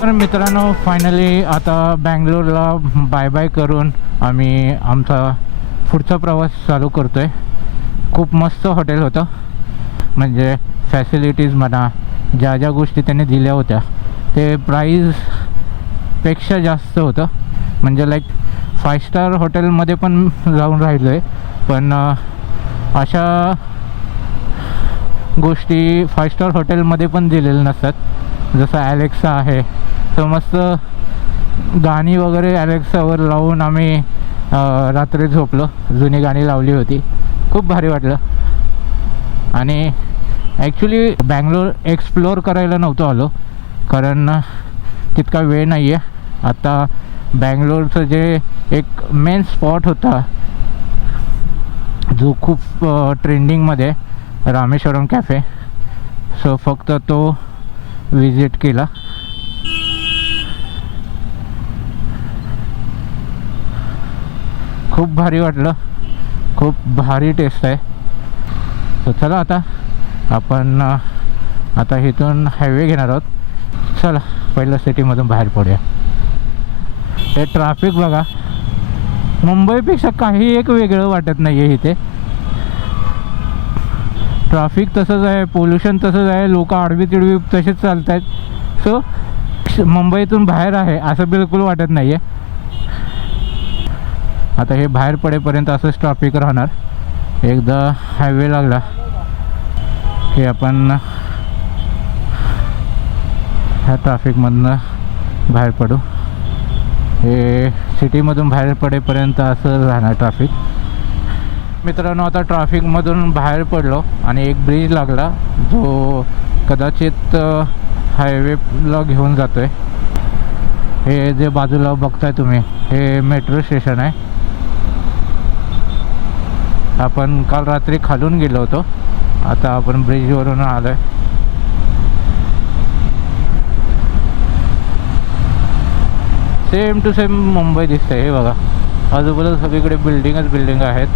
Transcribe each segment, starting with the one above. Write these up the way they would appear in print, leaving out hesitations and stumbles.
तर मित्रांनो, फायनली आता बँगलोरला बाय बाय करून आम्ही आमचा पुढचा प्रवास चालू करतो आहे. खूप मस्त हॉटेल होतं, म्हणजे फॅसिलिटीज म्हणा, ज्या ज्या गोष्टी त्यांनी दिल्या होत्या ते प्राईजपेक्षा जास्त होतं. म्हणजे लाईक 5 स्टार हॉटेलमध्ये पण जाऊन राहिलो आहे, पण अशा गोष्टी 5 स्टार हॉटेलमध्ये पण दिलेल्या नसतात. जसं ॲलेक्सा आहे, तर मस्त गाणी वगैरे ॲलेक्सावर लावून आम्ही रात्री झोपलो. जुनी गाणी लावली होती, खूप भारी वाटलं. आणि ॲक्च्युली बँगलोर एक्सप्लोअर करायला नव्हतो आलो, कारण तितका वेळ नाही आहे. आता बँगलोरचं जे एक मेन स्पॉट होता जो खूप ट्रेंडिंगमध्ये, रामेश्वरम कॅफे, सो फक्त तो विजिट केला. खूप भारी वाटलं, खूप भारी टेस्ट आहे. तर चला आता आपण आता इथून हायवे घेणार आहोत. चला पहिलं सिटीमधून बाहेर पडूया. हे ट्रॅफिक बघा, मुंबईपेक्षा काही एक वेगळं वाटत नाही आहे. इथे ट्रॅफिक तसंच आहे, पोल्युशन तसंच आहे, लोक आडवी तिडवी तसेच चालत आहेत. सो मुंबईतून बाहेर आहे असं बिलकुल वाटत नाही आहे. आता हे बाहेर पडेपर्यंत असंच ट्रॅफिक राहणार. एकदा हायवे लागला की आपण ह्या ट्रॅफिकमधनं बाहेर पडू. हे सिटीमधून बाहेर पडेपर्यंत असं राहणार ट्रॅफिक. मित्रांनो, आता ट्रॅफिकमधून बाहेर पडलो आणि एक ब्रिज लागला जो कदाचित हायवेला घेऊन जातो आहे. हे जे बाजूला बघताय तुम्ही, हे मेट्रो स्टेशन आहे. आपण काल रात्री खालून गेलो होतो, आता आपण ब्रिजवरून आलो आहे. सेम टू सेम मुंबई दिसते. हे बघा, आजूबाजूला सगळीकडे बिल्डिंगच बिल्डिंग आहेत.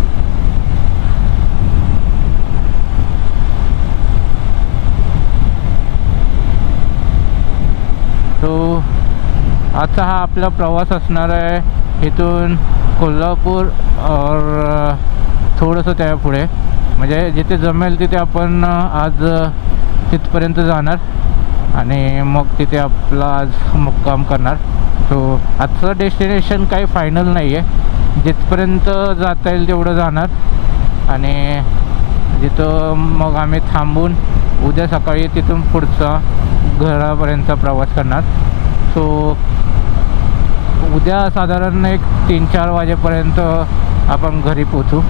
सो आजचा हा आपला प्रवास असणार आहे इथून कोल्हापूर और थोडंसं त्या पुढे, म्हणजे जिथे जमेल तिथे आपण आज तिथपर्यंत जाणार आणि मग तिथे आपला आज मुक्काम करणार. सो आजचं डेस्टिनेशन काही फायनल नाही आहे, जिथपर्यंत जाता येईल तेवढं जाणार आणि जिथं मग आम्ही थांबून उद्या सकाळी तिथून पुढचा घरापर्यंतचा प्रवास करणार. सो उद्या साधारण एक 3-4 वाजेपर्यंत आपण घरी पोचू.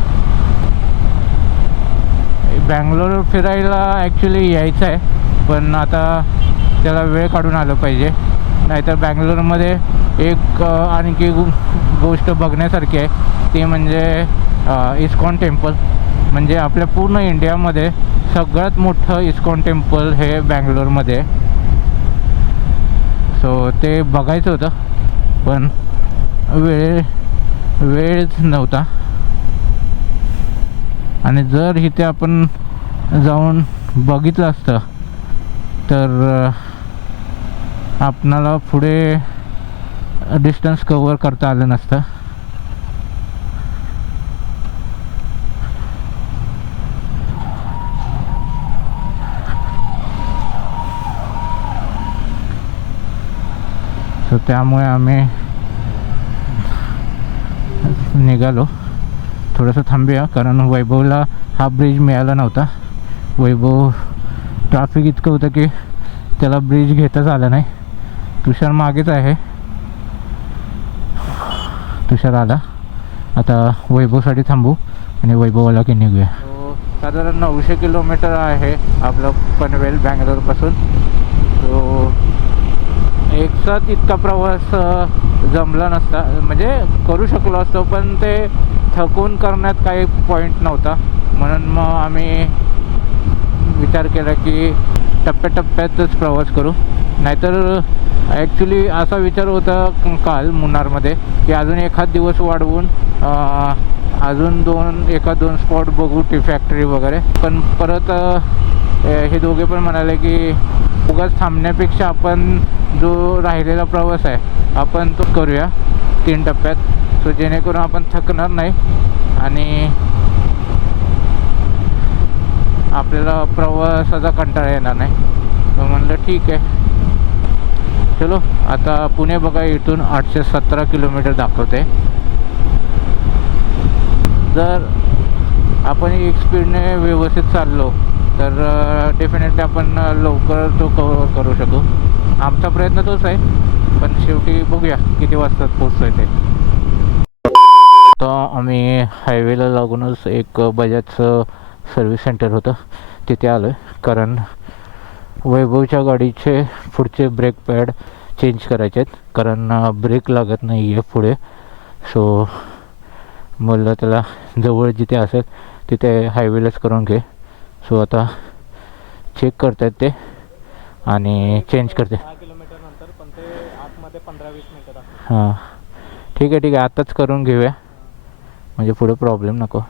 बँगलोर फिरायला ॲक्च्युली यायचं आहे, पण आता त्याला वेळ काढून आलं पाहिजे. नाहीतर बँगलोरमध्ये एक आणखी गोष्ट बघण्यासारखी आहे, ती म्हणजे इस्कॉन टेम्पल. म्हणजे आपल्या पूर्ण इंडियामध्ये सगळ्यात मोठं इस्कॉन टेम्पल हे बँगलोरमध्ये आहे. सो ते बघायचं होतं, पण वेळच नव्हता. आणि जर इथे आपण जाऊन बघितलं असतं तर आपणाला पुढे डिस्टन्स कव्हर करता आलं नसतं. सो त्यामुळे आम्ही निघालो. थोडंसं थांबूया, कारण वैभवला हा ब्रिज मिळाला नव्हता. वैभव ट्रॅफिक इतकं होतं की त्याला ब्रिज घेताच आला नाही. तुषार मागेच आहे. तुषार आला. आता वैभवसाठी थांबू आणि वैभवला की निघूया. साधारण 900 किलोमीटर आहे आपलं पनवेल बँगलोरपासून. तो एकसाथ इतका प्रवास जमला नसता, म्हणजे करू शकलो असतो, पण ते थकून करण्यात काही पॉईंट नव्हता. म्हणून मग आम्ही विचार केला की टप्प्याटप्प्यातच प्रवास करू. नाहीतर ॲक्च्युली असा विचार होता काल मुन्नारमध्ये की अजून एखाद दिवस वाढवून अजून 1-2 स्पॉट बघू, टी फॅक्टरी वगैरे. पण परत हे दोघे पण म्हणाले की उगाच थांबण्यापेक्षा आपण जो राहिलेला प्रवास आहे आपण तो करूया 3 टप्प्यात. सो जेणेकरून आपण थकणार नाही आणि आपल्याला प्रवासाचा कंटाळा येणार नाही. तर म्हणलं ठीक आहे चलो. आता पुणे बघा इथून 817 किलोमीटर दाखवते. जर आपण एक स्पीडने व्यवस्थित चाललो तर डेफिनेटली आपण लवकर तो कव्हर करू शकू. आमचा प्रयत्न तोच आहे, पण शेवटी बघूया किती वाजता पोचतो आहे ते. तर आम्ही हायवेला लागूनच एक बजाजचं सर्व्हिस सेंटर होतं तिथे आलो आहे. कारण वैभवच्या गाडीचे पुढचे ब्रेक पॅड चेंज करायचे आहेत, कारण ब्रेक लागत नाही आहे पुढे. सो मला त्याला जवळ जिथे असेल तिथे हायवेलाच करून घे. सो आता चेक करतात ते आणि चेंज करते. 10 किलोमीटर नंतर पण ते आतमध्ये 15-20 मिनिटं दाखवतात. हां ठीक आहे आताच करून घेऊया म्हणजे पुढे प्रॉब्लेम नको.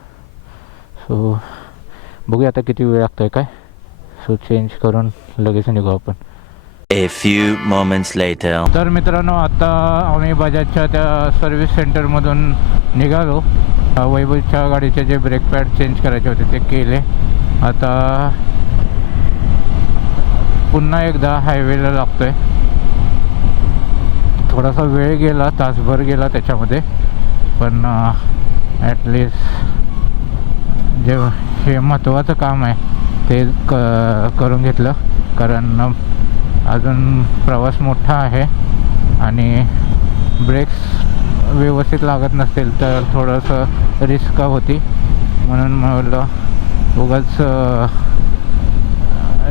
सो बघूया आता किती वेळ लागतो आहे काय. सो चेंज करून लगेच निघू आपण. A few moments later. तर मित्रांनो आता आम्ही बजाजच्या त्या सर्व्हिस सेंटरमधून निघालो. वैभवच्या गाडीचे जे ब्रेक पॅड चेंज करायचे होते ते केले. आता पुन्हा एकदा हायवेला लागतो आहे. थोडासा वेळ गेला, तासभर गेला त्याच्यामध्ये, पण ॲटलिस्ट जे हे महत्त्वाचं काम आहे ते करून घेतलं. कारण अजून प्रवास मोठा आहे आणि ब्रेक्स व्यवस्थित लागत नसतील तर थोडंसं रिस्क होती. म्हणून म्हटलं उगाच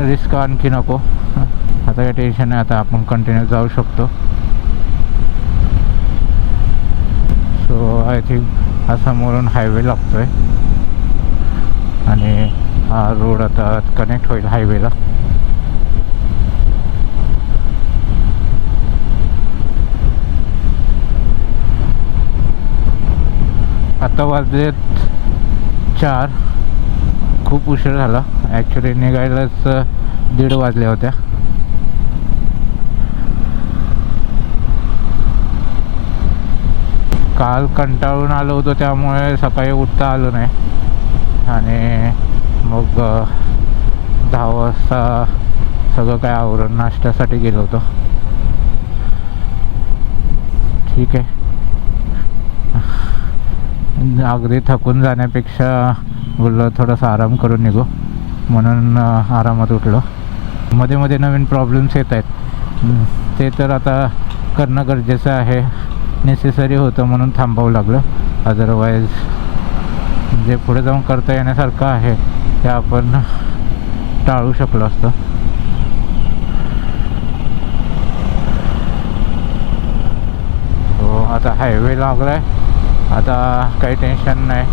रिस्क आणखी नको. आता काही टेन्शन नाही, आता आपण कंटिन्यू जाऊ शकतो. सो आय थिंक हा समोरून हायवे लागतो आहे आणि हा रोड आता कनेक्ट होईल हायवेला. आता वाजलेत 4. खूप उशीर झाला. ॲक्च्युली निघायलाच 1:30 वाजल्या होत्या. काल कंटाळून आलो होतो त्यामुळे सकाळी उठता आलो नाही आणि मग 10 वाजता सगळं काय आवरून नाश्त्यासाठी गेलो होतो. ठीक आहे, अगदी थकून जाण्यापेक्षा बोललो थोडासा आराम करून निघू, म्हणून आरामात उठलो. मध्ये मध्ये नवीन प्रॉब्लेम्स येत आहेत ते तर आता करणं गरजेचं आहे. नेसेसरी होतं म्हणून थांबावं लागलं. अदरवाईज जे पुढे जाऊन करता येण्यासारखं आहे ते आपण टाळू शकलो असतं. हो आता हायवे लागला आहे. आता काही टेन्शन नाही,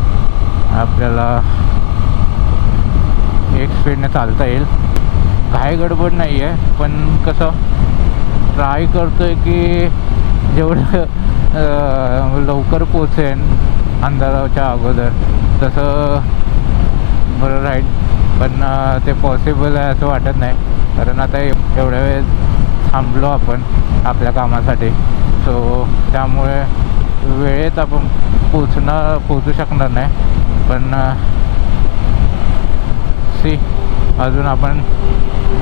आपल्याला एक स्पीडने चालता येईल. काही गडबड नाही आहे, पण कसं ट्राय करतो आहे की जेवढं लवकर पोचेन अंधाराच्या अगोदर तसं बरं राहील. पण ते पॉसिबल आहे असं वाटत नाही, कारण आता एवढ्या वेळ थांबलो आपण आपल्या कामासाठी. सो त्यामुळे वेळेत आपण पोचू शकणार नाही. पण अजून आपण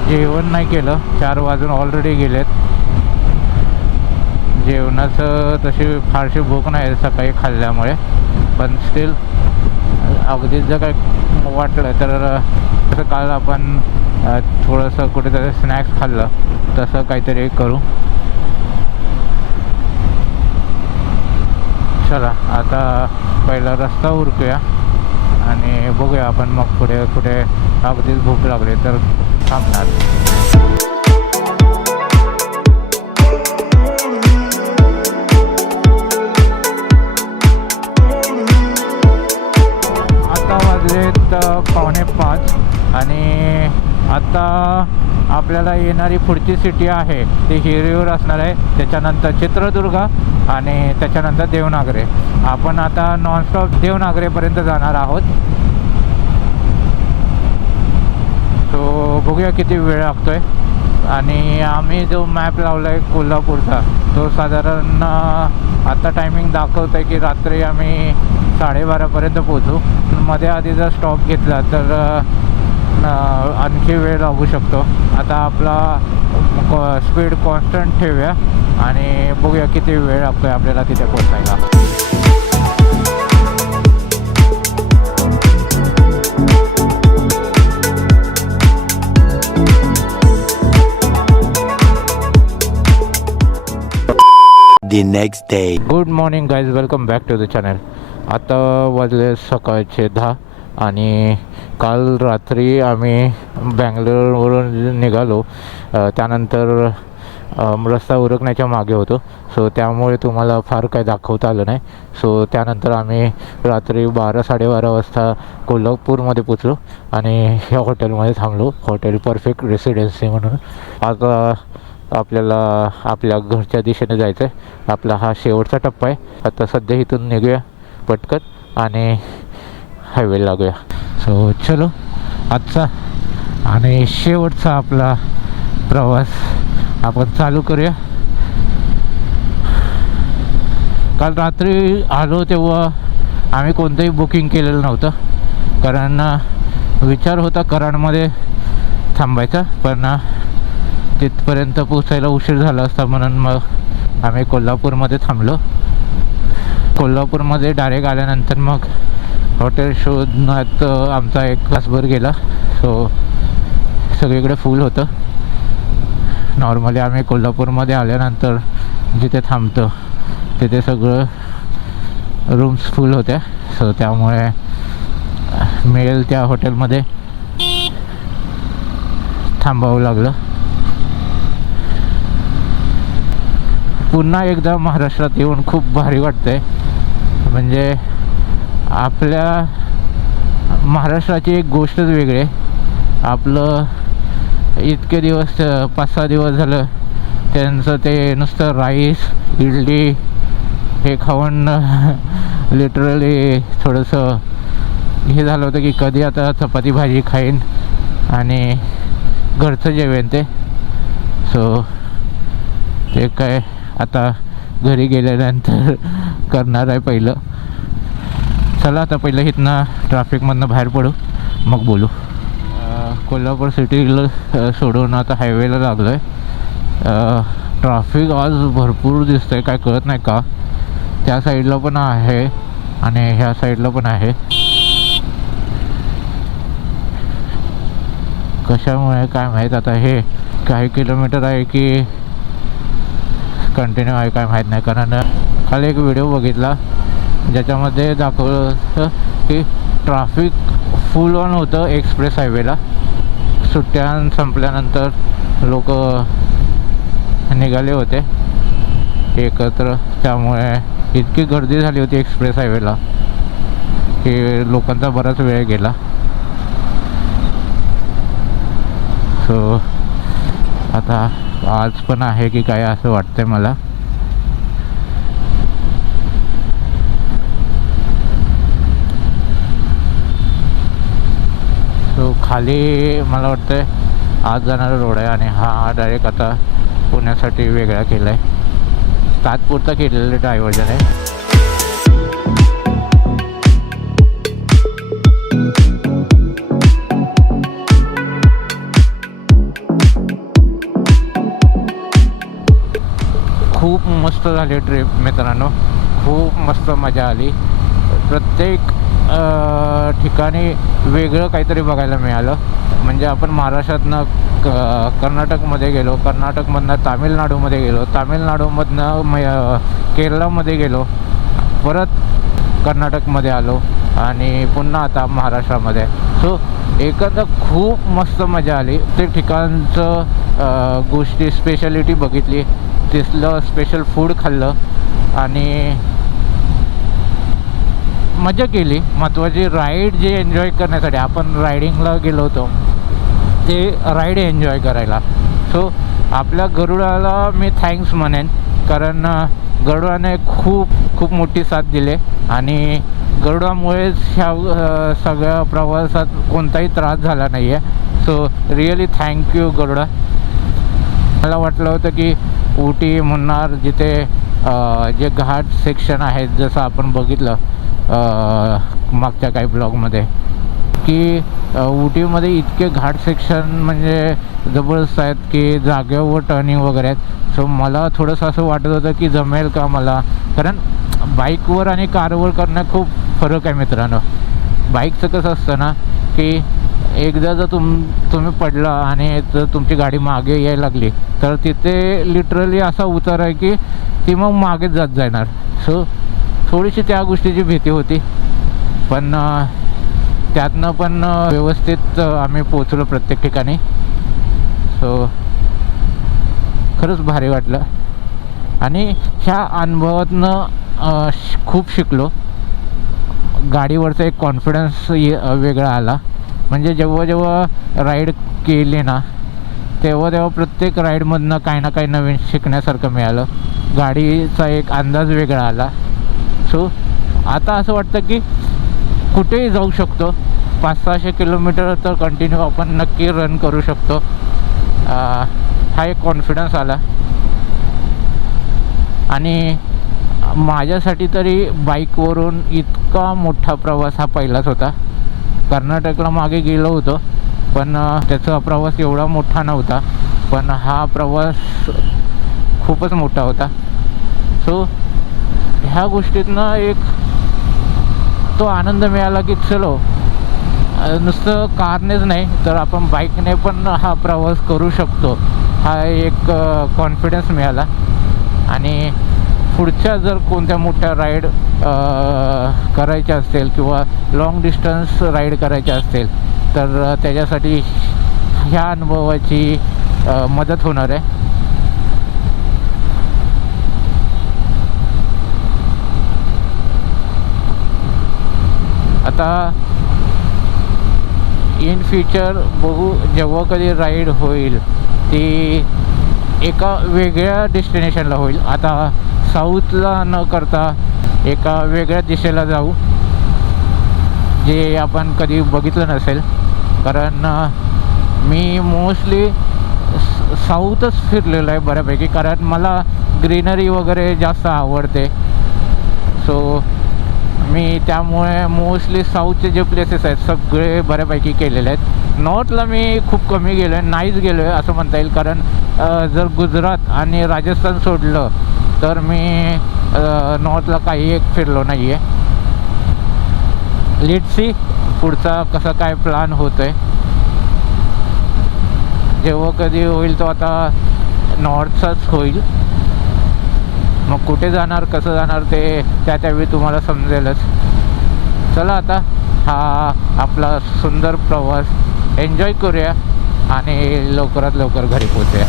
जेवण नाही केलं. 4 वाजून ऑलरेडी गेलेत. जेवणाचं तशी फारशी भूक नाही सकाळी खाल्ल्यामुळे, पण स्टील अगदीच जर काय वाटलं तर तसं काल आपण थोडंसं कुठेतरी स्नॅक्स खाल्लं तसं काहीतरी करू. चला आता पहिला रस्ता उरकूया आणि बघूया आपण मग पुढे कुठे अगदीच भूक लागली तर थांबणार. आता वाजलेत 4:45 आणि आता आपल्याला येणारी पुढची सिटी आहे ती हिरियूर असणार आहे. त्याच्यानंतर चित्रदुर्ग आणि त्याच्यानंतर देवनागरी. आपण आता नॉनस्टॉप देवनागरीपर्यंत जाणार आहोत. सो बघूया किती वेळ लागतो आहे. आणि आम्ही जो मॅप लावला आहे कोल्हापूरचा तो साधारण आता टायमिंग दाखवत आहे की रात्री आम्ही 12:30पर्यंत पोहोचू. मध्ये आधी जर स्टॉप घेतला तर आणखी वेळ लागू शकतो. आता आपला स्पीड कॉन्स्टंट ठेवूया आणि बघूया किती वेळ लागतो आहे आपल्याला तिथे पोहोचायला. The next day. Good morning guys, welcome back to the channel. आता वाजले सकाळचे 10 आणि काल रात्री आम्ही बँगलोरवरून निघालो. त्यानंतर रस्ता उरकण्याच्या मागे होतो. सो त्यामुळे तुम्हाला फार काही दाखवता आलं नाही. सो त्यानंतर आम्ही रात्री 12-12:30 वाजता कोल्हापूरमध्ये पोचलो आणि ह्या हॉटेलमध्ये थांबलो. हॉटेल परफेक्ट रेसिडेन्सी म्हणून. आता आपल्याला आपल्या घरच्या दिशेने जायचं आहे. आपला हा शेवटचा टप्पा आहे. आता सध्या इथून निघूया पटकन आणि हायवे लागूया. सो चलो, आजचा आणि शेवटचा आपला प्रवास आपण चालू करूया. काल रात्री आलो तेव्हा आम्ही कोणतंही बुकिंग केलेलं नव्हतं, कारण विचार होता कराडमध्ये थांबायचा, पण तिथपर्यंत पोचायला उशीर झाला असता म्हणून मग आम्ही कोल्हापूरमध्ये थांबलो. कोल्हापूरमध्ये डायरेक्ट आल्यानंतर मग हॉटेल शोधण्यात आमचा 1 तासभर गेला. सो सगळीकडे फुल होतं. नॉर्मली आम्ही कोल्हापूरमध्ये आल्यानंतर जिथे थांबतो तिथे सगळं रूम्स फुल होत्या. सो त्यामुळे मिळेल त्या हॉटेलमध्ये थांबावं लागलं. पुन्हा एकदा महाराष्ट्रात येऊन खूप भारी वाटतंय. म्हणजे आपल्या महाराष्ट्राची एक गोष्टच वेगळी आहे. आपलं इतके दिवस 5-6 दिवस झालं त्यांचं ते नुसतं राईस इडली हे खाऊन लिटरली थोडंसं हे झालं होतं की कधी आता चपाती भाजी खाईन आणि घरचं जेवेन ते. सो ते काय आता घरी गेल्यानंतर करणार आहे पहिलं. चला आता पहिलं इथनं ट्रॅफिकमधनं बाहेर पडू, मग बोलू. कोल्हापूर सिटीला सोडून आता हायवेला लागलो आहे. ट्रॅफिक आज भरपूर दिसतं आहे, काय कळत नाही का. त्या साईडला पण आहे आणि ह्या साईडला पण आहे. कशामुळे काय माहीत. आता हे काही किलोमीटर आहे की कंटिन्यू आहे काय माहीत नाही. कारण काल एक व्हिडिओ बघितला ज्याच्यामध्ये दाखवलं होतं की ट्रॅफिक फुल ऑन होतं एक्सप्रेस हायवेला. सुट्ट्या संपल्यानंतर लोक निघाले होते एकत्र, त्यामुळे इतकी गर्दी झाली होती एक्सप्रेस हायवेला की लोकांचा बराच वेळ गेला. सो आता आज पण आहे की काय असं वाटतंय मला. सो खाली मला वाटतंय आज जाणारा रोड आहे आणि हा डायरेक्ट आता पुण्यासाठी वेगळा केला आहे. तात्पुरता केलेलं डायव्हर्जन आहे. खूप मस्त झाली ट्रिप मित्रांनो, खूप मस्त मजा आली. प्रत्येक ठिकाणी वेगळं काहीतरी बघायला मिळालं. म्हणजे आपण महाराष्ट्रातनं कर्नाटकमध्ये गेलो, कर्नाटकमधनं तामिळनाडूमध्ये गेलो, तामिळनाडूमधनं केरळामध्ये गेलो, परत कर्नाटकमध्ये आलो आणि पुन्हा आता महाराष्ट्रामध्ये. सो एकंदर खूप मस्त मजा आली. ते ठिकाणचं गोष्टी स्पेशालिटी बघितली, तिथलं स्पेशल फूड खाल्लं आणि मजा केली. महत्त्वाची राईड जे एन्जॉय करण्यासाठी आपण रायडिंगला गेलो होतो ते राईड एन्जॉय करायला. सो आपल्या गरुडाला मी थँक्स म्हणेन, कारण गरुडाने खूप मोठी साथ दिली आणि गरुडामुळेच ह्या सगळ्या प्रवासात कोणताही त्रास झाला नाही आहे. So really thank you Garuda. मला वाटलं होतं की उटी मुन्नार जिथे जे घाट सेक्शन आहेत जसं आपण बघितलं मागच्या काही ब्लॉगमध्ये की उटीमध्ये इतके घाट सेक्शन म्हणजे जबरदस्त आहेत की जागेवर टर्निंग वगैरे आहेत. सो मला थोडंसं असं वाटत होतं की जमेल का मला, कारण बाईकवर आणि कारवर करणं खूप फरक आहे मित्रांनो. बाईकचं कसं असतं ना की एकदा जर तुम्ही पडला आणि जर तुमची गाडी मागे यायला लागली तर तिथे लिटरली असा उतार आहे की ती मग मागेच जात जाणार. सो थोडीशी त्या गोष्टीची भीती होती, पण त्यातनं पण व्यवस्थित आम्ही पोचलो प्रत्येक ठिकाणी. सो खरंच भारी वाटलं आणि ह्या अनुभवातनं खूप शिकलो. गाडीवरचा एक कॉन्फिडन्स वेगळा आला. म्हणजे जेव्हा जेव्हा राईड केली ना तेव्हा तेव्हा प्रत्येक राईडमधनं काही ना काही नवीन शिकण्यासारखं मिळालं. गाडीचा एक अंदाज वेगळा आला. सो आता असं वाटतं की कुठेही जाऊ शकतो. 500-600 किलोमीटर तर कंटिन्यू आपण नक्की रन करू शकतो. हा एक कॉन्फिडन्स आला. आणि माझ्यासाठी तरी बाईकवरून इतका मोठा प्रवास हा पहिलाच होता. कर्नाटकला मागे गेलो होतो पण त्याचा प्रवास एवढा मोठा नव्हता, पण हा प्रवास खूपच मोठा होता. सो ह्या गोष्टीतनं एक तो आनंद मिळाला की चलो नुसतं कारनेच नाही तर आपण बाईकने पण हा प्रवास करू शकतो. हा एक कॉन्फिडन्स मिळाला. आणि पुढच्या जर कोणत्या मोठ्या राईड करायच्या असतील किंवा लाँग डिस्टन्स राईड करायच्या असतील तर त्याच्यासाठी ह्या अनुभवाची मदत होणार आहे. आता इन फ्युचर बघू, जेव्हा कधी राईड होईल ती एका वेगळ्या डेस्टिनेशनला होईल. आता साऊथला न करता एका वेगळ्या दिशेला जाऊ जे आपण कधी बघितलं नसेल. कारण मी मोस्टली साऊथच फिरलेलो आहे बऱ्यापैकी, कारण मला ग्रीनरी वगैरे जास्त आवडते. सो मी त्यामुळे मोस्टली साऊथचे जे प्लेसेस आहेत सगळे बऱ्यापैकी केलेले आहेत. नॉर्थला मी खूप कमी गेलो आहे, नाहीच गेलो आहे असं म्हणता येईल. कारण जर गुजरात आणि राजस्थान सोडलं तर मी नॉर्थला काही एक फिरलो नाही आहे. लेट्स सी पुढचा कसा काय प्लॅन होतो आहे. जेव्हा कधी होईल तो आता नॉर्थचाच होईल. मग कुठे जाणार कसं जाणार ते त्यावेळी तुम्हाला समजेलच. चला आता हा आपला सुंदर प्रवास एन्जॉय करूया आणि लवकरात लवकर घरी पोहोचूया.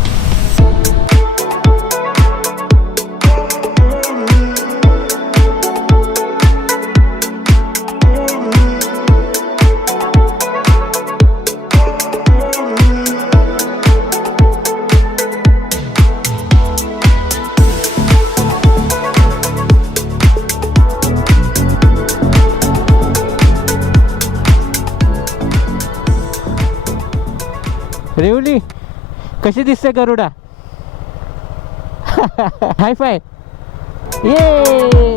रेवली कशी दिसते गरुडा? हाय फाय ये.